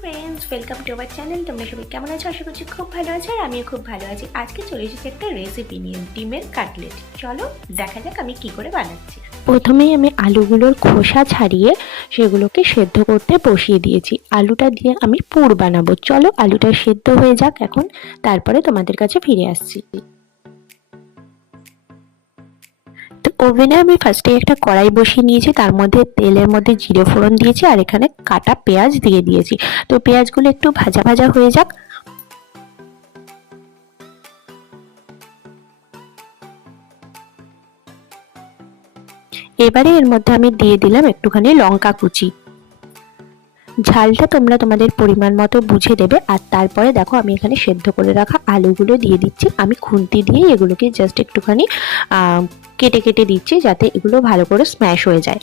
Friends welcome to our channel তোমরা সবাই কেমন আছো? আশা করছি খুব ভালো আছো আর আমিও খুব ভালো আছি। আজকে চলে এসেছি একটা রেসিপি নিয়ে, ডিমের কাটলেট। চলো, দেখা যাক আমি কি করে বানাচ্ছি। প্রথমেই আমি আলুগুলোর খোসা ছাড়িয়ে সেগুলোকে সেদ্ধ করতে বসিয়ে দিয়েছি। আলুটা দিয়ে আমি পুর বানাবো। চলো, আলুটা সেদ্ধ হয়ে যাক এখন। তারপরে তোমাদের কাছে ফিরে আসছি। ওভেনে আমি ফার্স্টে একটা কড়াই বসিয়ে নিয়েছি, তার মধ্যে তেলের মধ্যে জিরে ফোড়ন দিয়েছি আর এখানে কাটা পেঁয়াজ দিয়ে দিয়েছি। তো পেঁয়াজগুলো একটু ভাজা ভাজা হয়ে যাক। এবারে এর মধ্যে আমি দিয়ে দিলাম একটুখানি লঙ্কা কুচি। ঝালটা তোমরা তোমাদের পরিমাণ মতো বুঝে দেবে আর তারপরে দেখো আমি এখানে সেদ্ধ করে রাখা আলুগুলো দিয়ে দিচ্ছি। আমি খুন্তি দিয়ে এগুলোকে জাস্ট একটুখানি কেটে কেটে দিচ্ছি যাতে এগুলো ভালো করে স্ম্যাশ হয়ে যায়।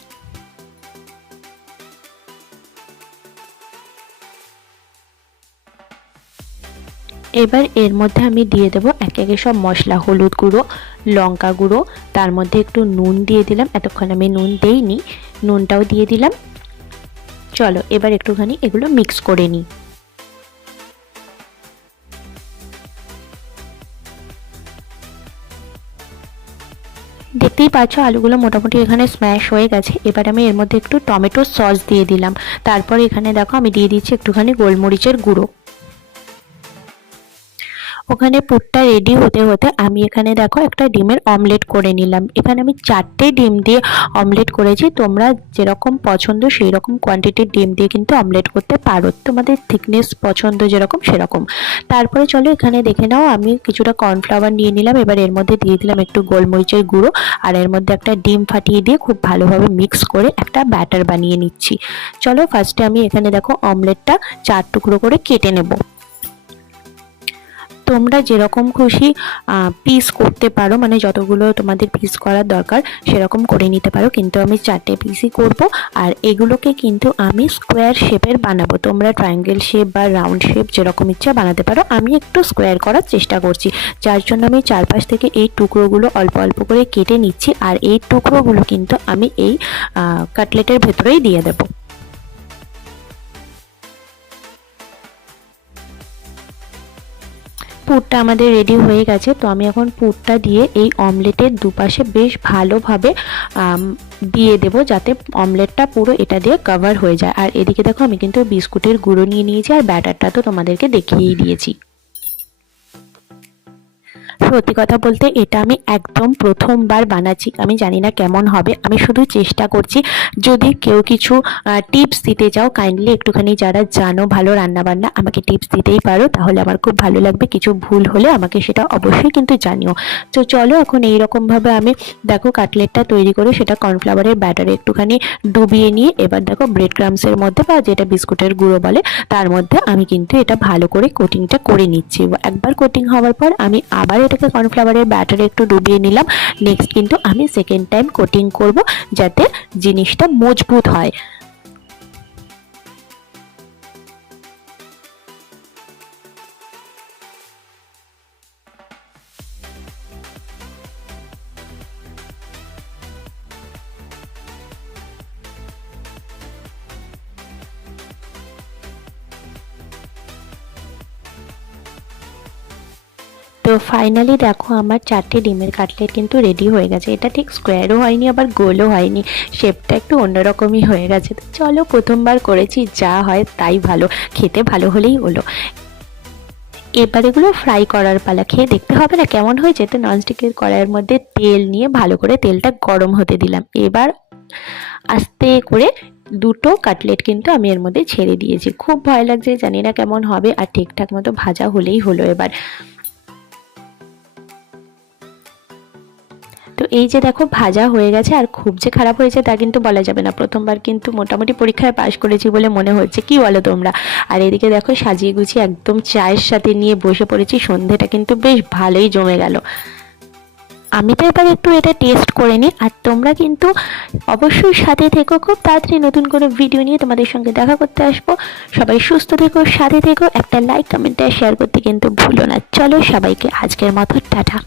এবার এর মধ্যে আমি দিয়ে দেবো এক একে সব মশলা, হলুদ গুঁড়ো, লঙ্কা গুঁড়ো, তার মধ্যে একটু নুন দিয়ে দিলাম। এতক্ষণ আমি নুন দেইনি, নুনটাও দিয়ে দিলাম। চলো, এবার একটুখানি এগুলো মিক্স করে নিই। দেখতেই পাচ্ছ, আলুগুলো মোটামুটি এখানে স্ম্যাশ হয়ে গেছে। এবার আমি এর মধ্যে একটু টমেটো সস দিয়ে দিলাম। তারপর এখানে দেখো, আমি দিয়ে দিচ্ছি একটুখানি গোলমরিচের গুঁড়ো। ওখানে পুরটা রেডি হতে হতে আমি এখানে দেখো একটা ডিমের অমলেট করে নিলাম। এখানে আমি চারটে ডিম দিয়ে অমলেট করেছি। তোমরা যেরকম পছন্দ সেই রকম কোয়ান্টিটির ডিম দিয়ে কিন্তু অমলেট করতে পারো। তোমাদের থিকনেস পছন্দ যেরকম সেরকম। তারপরে চলো এখানে দেখে নাও, আমি কিছুটা কর্নফ্লাওয়ার নিয়ে নিলাম। এবার এর মধ্যে দিয়ে দিলাম একটু গোলমরিচের গুঁড়ো আর এর মধ্যে একটা ডিম ফাটিয়ে দিয়ে খুব ভালোভাবে মিক্স করে একটা ব্যাটার বানিয়ে নিচ্ছি। চলো ফার্স্টে আমি এখানে দেখো অমলেটটা চার টুকরো করে কেটে নেব। তোমরা যেরকম খুশি পিস করতে পারো মানে যতগুলো তোমাদের পিস করার দরকার, সেরকম করে নিতে পারো। কিন্তু আমি চারটে পিসই করব, আর এগুলোকে কিন্তু আমি স্কোয়ার শেপের বানাবো। তোমরা ট্রায়াঙ্গেল শেপ বা রাউন্ড শেপ যেরকম ইচ্ছা বানাতে পারো। আমি একটু স্কোয়ার করার চেষ্টা করছি। যার জন্য আমি চারপাশ থেকে এই টুকরোগুলো অল্প অল্প করে কেটে নিচ্ছি, আর এই টুকরোগুলো কিন্তু আমি এই কাটলেটের ভেতরেই দিয়ে দেবো। পুরটা আমাদের রেডি হয়ে গেছে। তো আমি এখন পুরটা দিয়ে এই অমলেটের দুপাশে বেশ ভালোভাবে দিয়ে দেব যাতে অমলেটটা পুরো এটা দিয়ে কভার হয়ে যায়। আর এদিকে দেখো আমি কিন্তু বিস্কুটের গুঁড়ো নিয়ে নিয়েছি আর ব্যাটারটা তো তোমাদেরকে দেখিয়েই দিয়েছি। সত্যি কথা বলতে এটা আমি একদম প্রথমবার বানাচ্ছি। আমি জানি না কেমন হবে। আমি শুধু চেষ্টা করছি যদি কেউ কিছু টিপস দিতে চাও কাইন্ডলি একটুখানি যারা জানো ভালো রান্নাবান্না, আমাকে টিপস দিতেই পারো। তাহলে আমার খুব ভালো লাগবে। কিছু ভুল হলে আমাকে সেটা অবশ্যই কিন্তু জানিও। তো চলো এখন এই এইরকমভাবে আমি দেখো কাটলেটটা তৈরি করে সেটা কর্নফ্লাওয়ারের ব্যাটারে একটুখানি ডুবিয়ে নিয়ে, এবার দেখো ব্রেড ক্রামসের মধ্যে বা যেটা বিস্কুটের গুঁড়ো বলে, তার মধ্যে আমি কিন্তু এটা ভালো করে কোটিংটা করে নিচ্ছি। একবার কোটিং হওয়ার পর আমি আবার এটাকে কর্নফ্লাওয়ারের ব্যাটারে একটু ডুবিয়ে নিলাম। নেক্সট কিন্তু আমি সেকেন্ড টাইম কোটিং করব যাতে জিনিসটা মজবুত হয়। ফাইনালি দেখো আমার চারটে ডিমের কাটলেট কিন্তু রেডি হয়ে গেছে। এটা ঠিক স্কোয়ারও হয়নি, আবার গোলও হয়নি। শেপটা একটু অন্যরকমই হয়ে গেছে। তো চলো প্রথমবার করেছি, যা হয় তাই ভালো। খেতে ভালো হলেই হলো। এবার এগুলো ফ্রাই করার পালা। খেয়ে দেখতে হবে না কেমন হয়েছে? তো ননস্টিকের কড়াইয়ের মধ্যে তেল নিয়ে ভালো করে তেলটা গরম হতে দিলাম। এবার আস্তে করে দুটো কাটলেট কিন্তু আমি এর মধ্যে ছেড়ে দিয়েছি। খুব ভয় লাগছে, জানি না কেমন হবে, আর ঠিকঠাক মতো ভাজা হলেই হলো এবার। তো এই যে দেখো ভাজা হয়ে গেছে আর খুব যে খারাপ হয়েছে তা কিন্তু বলা যাবে না। প্রথমবার কিন্তু মোটামুটি পরীক্ষায় পাশ করেছি বলে মনে হচ্ছে। কি বলো তোমরা? আর এদিকে দেখো সাজিয়ে গুছিয়ে একদম চায়ের সাথে নিয়ে বসে পড়েছি। সন্ধেটা কিন্তু বেশ ভালোই জমে গেল। আমি তো এবার একটু এটা টেস্ট করে নিই। আর তোমরা কিন্তু অবশ্যই সাথে থেকো খুব তাড়াতাড়ি নতুন করে ভিডিও নিয়ে তোমাদের সঙ্গে দেখা করতে আসব। সবাই সুস্থ থেকো, সাথে থেকো। একটা লাইক কমেন্ট আর শেয়ার করতে কিন্তু ভুলো না। চলো সবাইকে আজকের মতো, টাটা।